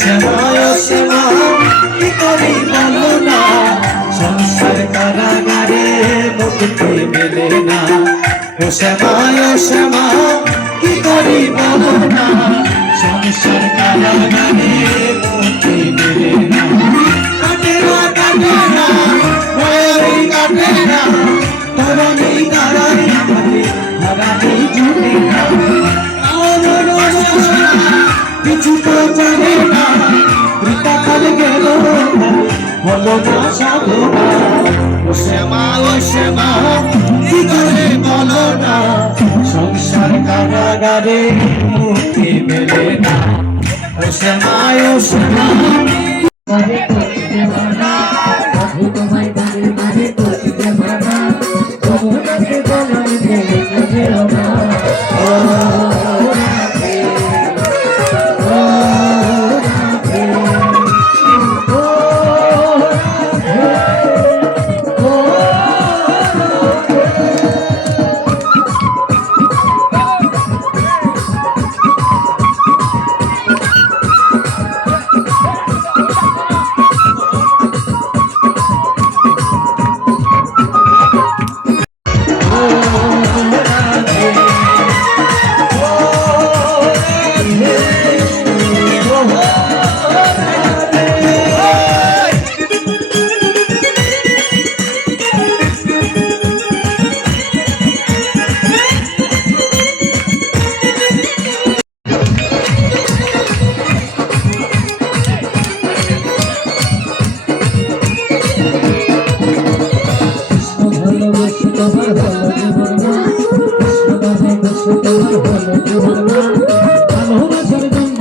শ্যামা কি করি বলো না, সংসার কারাগারে মুক্তি মেলে না। ও শ্যামা কি করি বলো না, সংসার কারাগারে মুক্তি মেলে না। কাটে না ভয়ই কাটে না, তরণী তারাই আমাকে হারাতে জুটে না। কিছু তো জানে না, বৃথা কালে গেল হলো না সাধনা। ও শ্যামা কি করে বলো না, সংসার কারাগারে মুক্তি মেলে না। ও শ্যামা ভালোবাসার জন্য